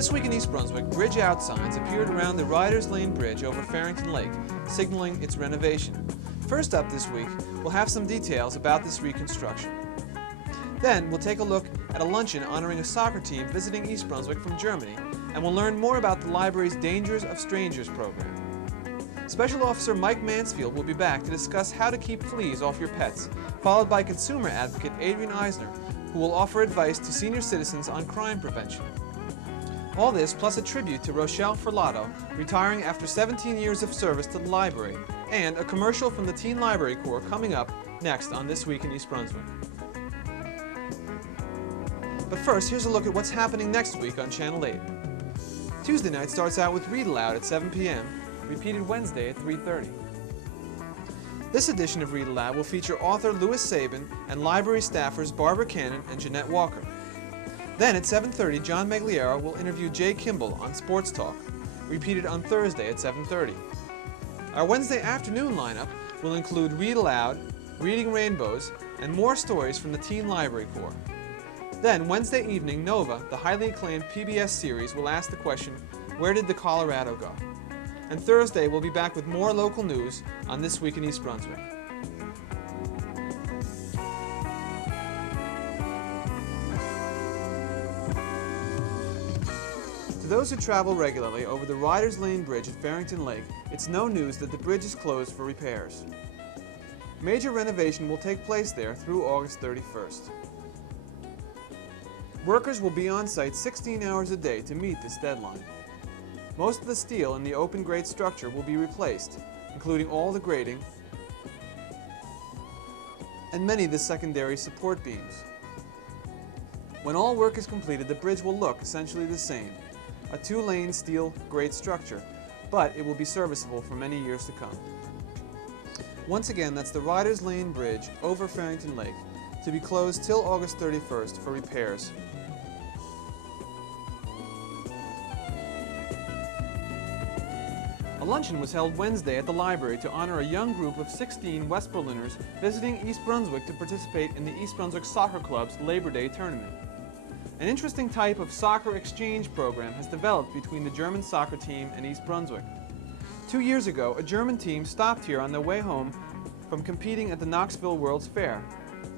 This week in East Brunswick, bridge out signs appeared around the Ryders Lane Bridge over Farrington Lake, signaling its renovation. First up this week, we'll have some details about this reconstruction. Then, we'll take a look at a luncheon honoring a soccer team visiting East Brunswick from Germany, and we'll learn more about the library's Dangers of Strangers program. Special Officer Mike Mansfield will be back to discuss how to keep fleas off your pets, followed by consumer advocate Adrian Eisner, who will offer advice to senior citizens on crime prevention. All this plus a tribute to Rochelle Ferlauto, retiring after 17 years of service to the library, and a commercial from the Teen Library Corps coming up next on This Week in East Brunswick. But first, here's a look at what's happening next week on Channel 8. Tuesday night starts out with Read Aloud at 7 p.m., repeated Wednesday at 3:30. This edition of Read Aloud will feature author Louis Sabin and library staffers Barbara Cannon and Jeanette Walker. Then at 7:30, John Megliero will interview Jay Kimball on Sports Talk, repeated on Thursday at 7:30. Our Wednesday afternoon lineup will include Read Aloud, Reading Rainbows, and more stories from the Teen Library Corps. Then Wednesday evening, Nova, the highly acclaimed PBS series, will ask the question, where did the Colorado go? And Thursday, we'll be back with more local news on This Week in East Brunswick. To those who travel regularly over the Ryders Lane Bridge at Farrington Lake, it's no news that the bridge is closed for repairs. Major renovation will take place there through August 31st. Workers will be on site 16 hours a day to meet this deadline. Most of the steel in the open grate structure will be replaced, including all the grating and many of the secondary support beams. When all work is completed, the bridge will look essentially the same, a two-lane steel grate structure, but it will be serviceable for many years to come. Once again, that's the Ryders Lane Bridge over Farrington Lake, to be closed till August 31st for repairs. A luncheon was held Wednesday at the library to honor a young group of 16 West Berliners visiting East Brunswick to participate in the East Brunswick Soccer Club's Labor Day tournament. An interesting type of soccer exchange program has developed between the German soccer team and East Brunswick. 2 years ago, a German team stopped here on their way home from competing at the Knoxville World's Fair.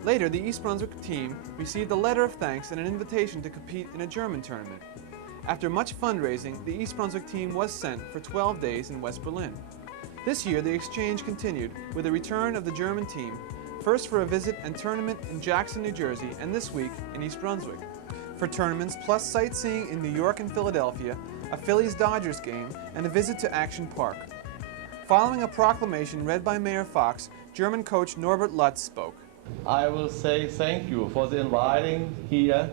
Later, the East Brunswick team received a letter of thanks and an invitation to compete in a German tournament. After much fundraising, the East Brunswick team was sent for 12 days in West Berlin. This year, the exchange continued with the return of the German team, first for a visit and tournament in Jackson, New Jersey, and this week in East Brunswick. For tournaments plus sightseeing in New York and Philadelphia, a Phillies-Dodgers game, and a visit to Action Park. Following a proclamation read by Mayor Fox, German coach Norbert Lutz spoke. I will say thank you for the inviting here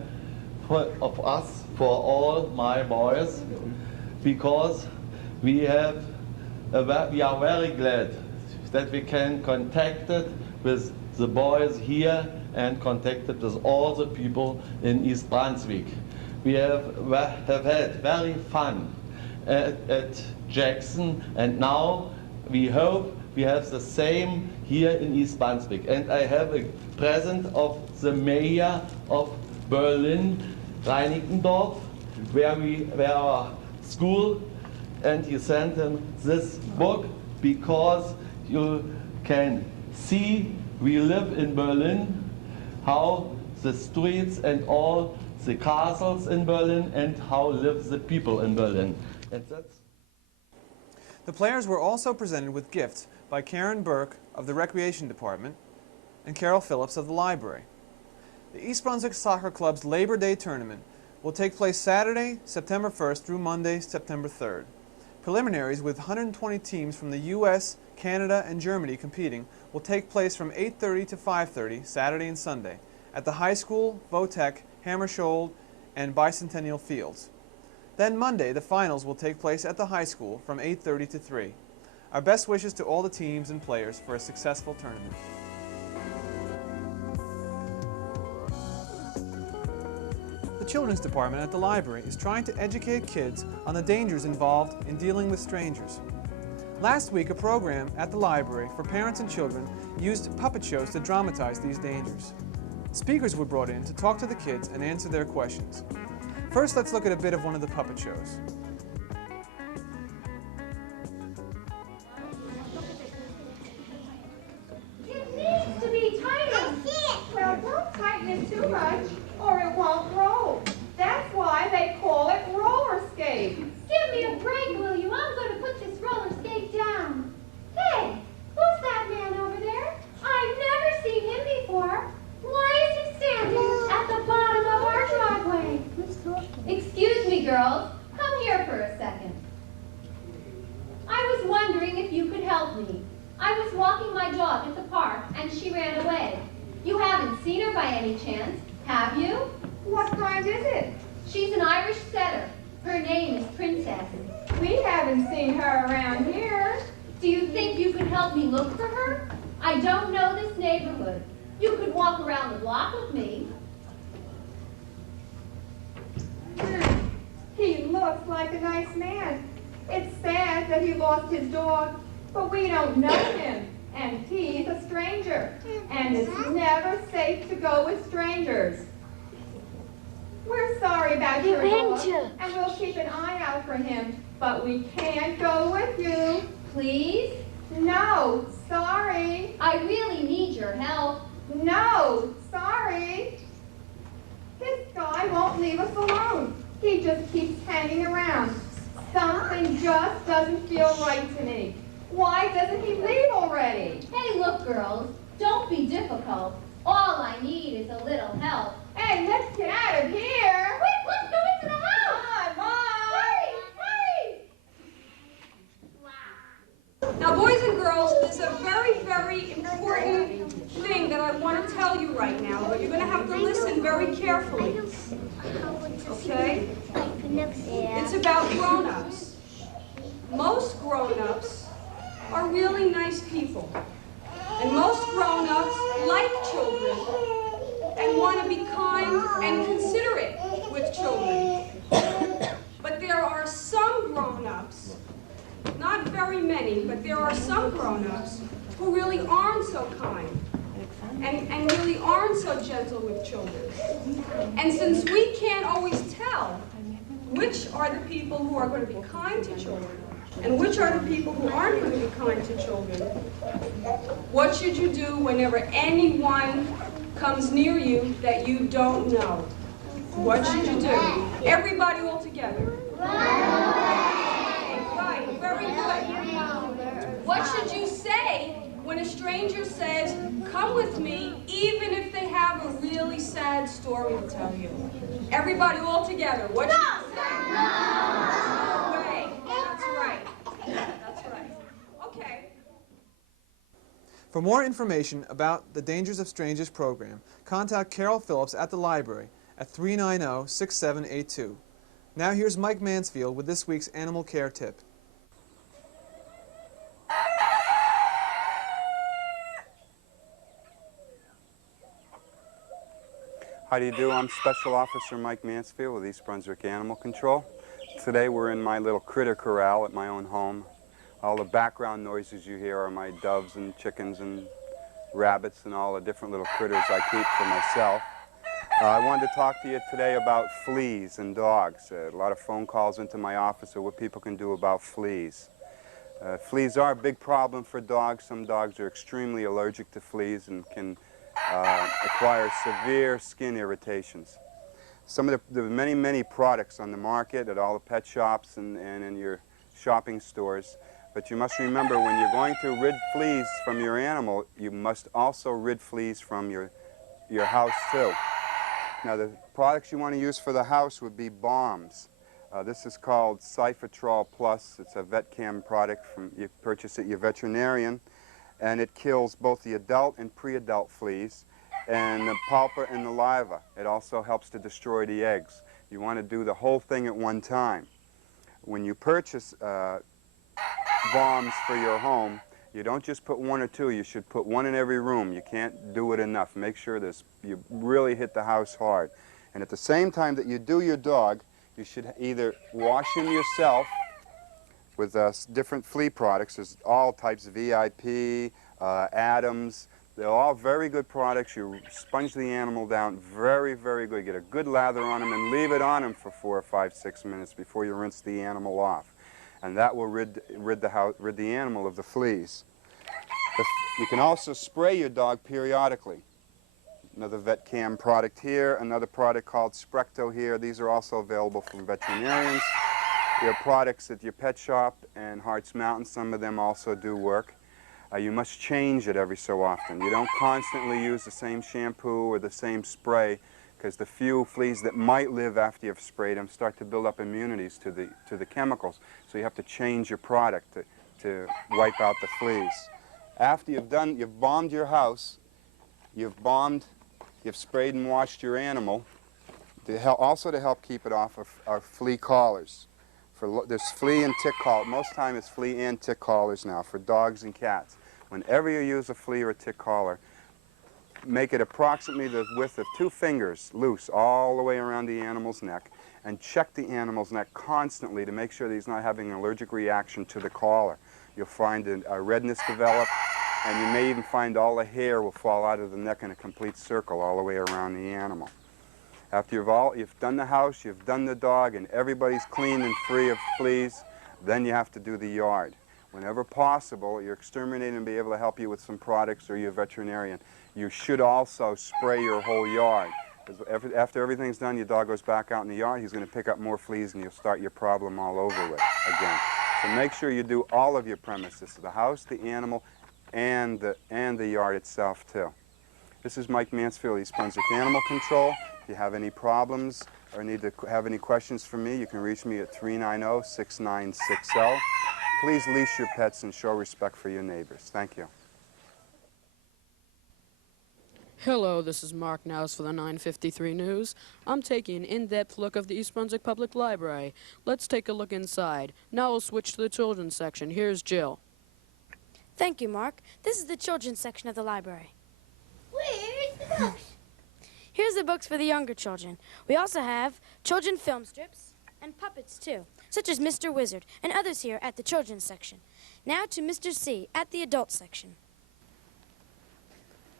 of us, for all my boys, because we are very glad that we can contact it with the boys here and contact it with all the people in East Brunswick. We have had very fun at Jackson, and now we hope we have the same here in East Brunswick. And I have a present of the mayor of Berlin, Reinickendorf, where our school, and he sent him this book because you can see we live in Berlin, how the streets and all the castles in Berlin and how live the people in Berlin. And that's The players were also presented with gifts by Karen Burke of the Recreation Department and Carol Phillips of the Library. The East Brunswick Soccer Club's Labor Day tournament will take place Saturday, September 1st through Monday, September 3rd. Preliminaries with 120 teams from the U.S., Canada, and Germany competing will take place from 8:30 to 5:30 Saturday and Sunday at the high school, Votech, Hammersholt, and Bicentennial Fields. Then Monday, the finals will take place at the high school from 8:30 to 3. Our best wishes to all the teams and players for a successful tournament. The Children's Department at the library is trying to educate kids on the dangers involved in dealing with strangers. Last week, a program at the library for parents and children used puppet shows to dramatize these dangers. Speakers were brought in to talk to the kids and answer their questions. First, let's look at a bit of one of the puppet shows. It needs to be tightened. Well, don't tighten it too much, or it won't roll. That's why they call it roller skate. Give me a break, will you? I'm going to put this roller skate down. Hey, who's that man over there? I've never seen him before. Why is he standing at the bottom of our driveway? Excuse me, girls. Come here for a second. I was wondering if you could help me. I was walking my dog at the park, and she ran away. You haven't seen her by any chance, have you? What kind is it? She's an Irish setter. Her name is Princess. We haven't seen her around here. Do you think you could help me look for her? I don't know this neighborhood. You could walk around the block with me. He looks like a nice man. It's sad that he lost his dog, but we don't know him, and he's a stranger, and it's never safe to go with strangers. We're sorry about your dog, and we'll keep an eye out for him, but we can't go with you. Please? No, sorry. I really need your help. No, sorry. This guy won't leave us alone. He just keeps hanging around. Something just doesn't feel right to me. Why doesn't he leave already? Hey, look, girls. Don't be difficult. All I need is a little help. Hey, let's get out of here. Quick, let's go into the house. Come on, hurry, hurry. Now, boys and girls, there's a very, very important thing that I want to tell you right now, but you're going to have to listen very carefully. Okay? It's about grown-ups. Most grown-ups are really nice people. And most grown-ups like children and want to be kind and considerate with children. But there are some grown-ups, not very many, but there are some grown-ups who really aren't so kind and really aren't so gentle with children. And since we can't always tell which are the people who are going to be kind to children and which are the people who aren't going to be kind to children, what should you do whenever anyone comes near you that you don't know? What should you do? Everybody all together. Right, very good. What should you say when a stranger says, come with me, even if they have a really sad story to tell you? Everybody all together. What should you say? No way. That's right. That's right. Okay. For more information about the Dangers of Strangers program, contact Carol Phillips at the library at 390-6782. Now here's Mike Mansfield with this week's animal care tip. How do you do? I'm Special Officer Mike Mansfield with East Brunswick Animal Control. Today we're in my little critter corral at my own home. All the background noises you hear are my doves and chickens and rabbits and all the different little critters I keep for myself. I wanted to talk to you today about fleas and dogs. A lot of phone calls into my office of what people can do about fleas. Fleas are a big problem for dogs. Some dogs are extremely allergic to fleas and can acquire severe skin irritations. Some of the many products on the market at all the pet shops and in your shopping stores, but you must remember when you're going to rid fleas from your animal, you must also rid fleas from your house too. Now the products you want to use for the house would be balms. This is called Cyphetrol Plus. It's a VetCam product. You purchase it at your veterinarian, and it kills both the adult and pre-adult fleas and the pulpa and the larva. It also helps to destroy the eggs. You want to do the whole thing at one time. When you purchase balms for your home, you don't just put one or two. You should put one in every room. You can't do it enough. Make sure you really hit the house hard. And at the same time that you do your dog, you should either wash him yourself with different flea products. There's all types of VIP, Adams. They're all very good products. You sponge the animal down very, very good. Get a good lather on them and leave it on them for 4 or 5, 6 minutes before you rinse the animal off. And that will rid the animal of the fleas. You can also spray your dog periodically. Another VetCam product here, another product called Sprecto here. These are also available from veterinarians. There are products at your pet shop and Hart's Mountain. Some of them also do work. You must change it every so often. You don't constantly use the same shampoo or the same spray, because the few fleas that might live after you've sprayed them start to build up immunities to the chemicals. So you have to change your product to wipe out the fleas. After you've bombed your house, you've sprayed and washed your animal, also to help keep it off of flea collars. There's flea and tick collars. Most time it's flea and tick collars now for dogs and cats. Whenever you use a flea or a tick collar, make it approximately the width of 2 fingers loose all the way around the animal's neck, and check the animal's neck constantly to make sure that he's not having an allergic reaction to the collar. You'll find a redness develop, and you may even find all the hair will fall out of the neck in a complete circle all the way around the animal. After you've done the house, you've done the dog, and everybody's clean and free of fleas, then you have to do the yard. Whenever possible, your exterminator will be able to help you with some products, or your veterinarian. You should also spray your whole yard. After everything's done, your dog goes back out in the yard, he's going to pick up more fleas, and you'll start your problem all over again. So make sure you do all of your premises, the house, the animal, and the yard itself, too. This is Mike Mansfield, East Brunswick Animal Control. If you have any problems or need to have any questions for me, you can reach me at 390-6960. Please leash your pets and show respect for your neighbors. Thank you. Hello, this is Mark Nowes for the 953 News. I'm taking an in-depth look of the East Brunswick Public Library. Let's take a look inside. Now we'll switch to the children's section. Here's Jill. Thank you, Mark. This is the children's section of the library. Where's the books? Here's the books for the younger children. We also have children film strips and puppets, too, such as Mr. Wizard and others here at the children's section. Now to Mr. C at the adult section.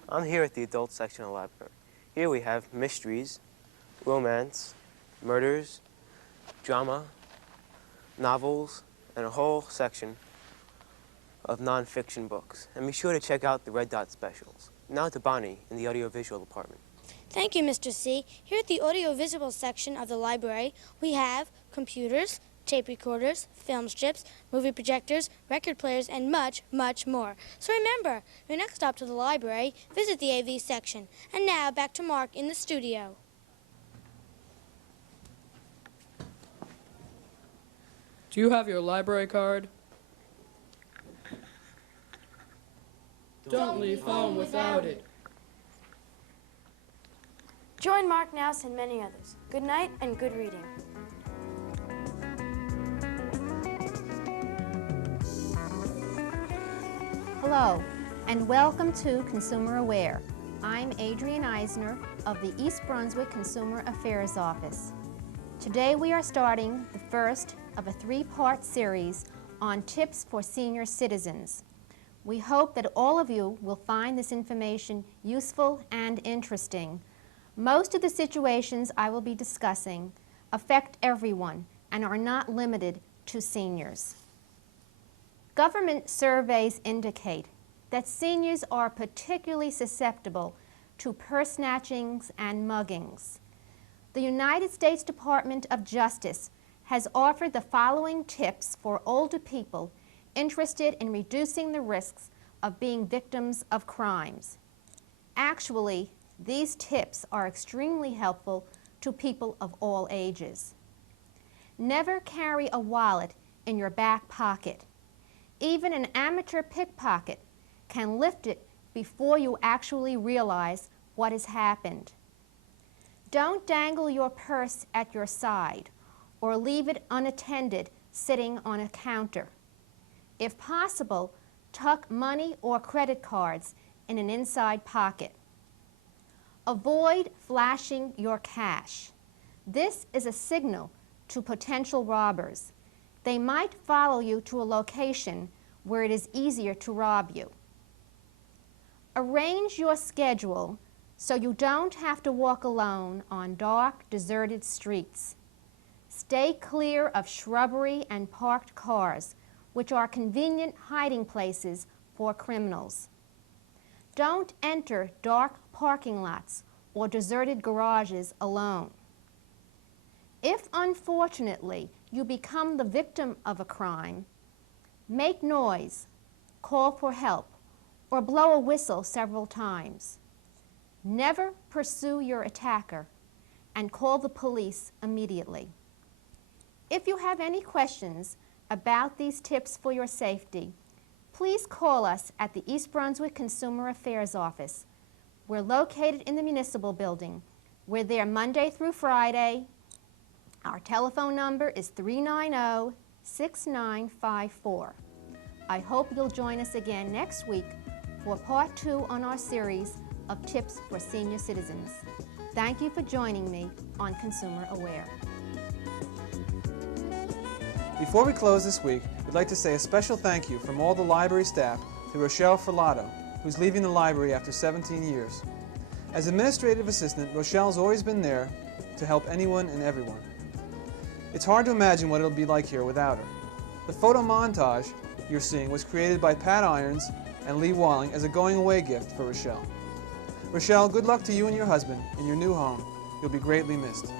I'm here at the adult section of the library. Here we have mysteries, romance, murders, drama, novels, and a whole section of non-fiction books. And be sure to check out the Red Dot specials. Now to Bonnie in the audiovisual department. Thank you, Mr. C. Here at the audiovisual section of the library, we have computers, tape recorders, film strips, movie projectors, record players, and much, much more. So remember, your next stop to the library, visit the AV section. And now, back to Mark in the studio. Do you have your library card? Don't leave home without it. Join Mark Nowes and many others. Good night and good reading. Hello, and welcome to Consumer Aware. I'm Adrienne Eisner of the East Brunswick Consumer Affairs Office. Today we are starting the first of a 3-part series on tips for senior citizens. We hope that all of you will find this information useful and interesting. Most of the situations I will be discussing affect everyone and are not limited to seniors. Government surveys indicate that seniors are particularly susceptible to purse snatchings and muggings. The United States Department of Justice has offered the following tips for older people interested in reducing the risks of being victims of crimes. Actually, these tips are extremely helpful to people of all ages. Never carry a wallet in your back pocket. Even an amateur pickpocket can lift it before you actually realize what has happened. Don't dangle your purse at your side or leave it unattended sitting on a counter. If possible, tuck money or credit cards in an inside pocket. Avoid flashing your cash. This is a signal to potential robbers. They might follow you to a location where it is easier to rob you. Arrange your schedule so you don't have to walk alone on dark, deserted streets. Stay clear of shrubbery and parked cars, which are convenient hiding places for criminals. Don't enter dark parking lots or deserted garages alone. If, unfortunately, you become the victim of a crime, make noise, call for help, or blow a whistle several times. Never pursue your attacker and call the police immediately. If you have any questions about these tips for your safety, please call us at the East Brunswick Consumer Affairs Office. We're located in the Municipal Building. We're there Monday through Friday. Our telephone number is 390-6954. I hope you'll join us again next week for part 2 on our series of tips for senior citizens. Thank you for joining me on Consumer Aware. Before we close this week, we'd like to say a special thank you from all the library staff to Rochelle Ferlauto, who's leaving the library after 17 years. As administrative assistant, Rochelle's always been there to help anyone and everyone. It's hard to imagine what it'll be like here without her. The photo montage you're seeing was created by Pat Irons and Lee Walling as a going-away gift for Rochelle. Rochelle, good luck to you and your husband in your new home. You'll be greatly missed.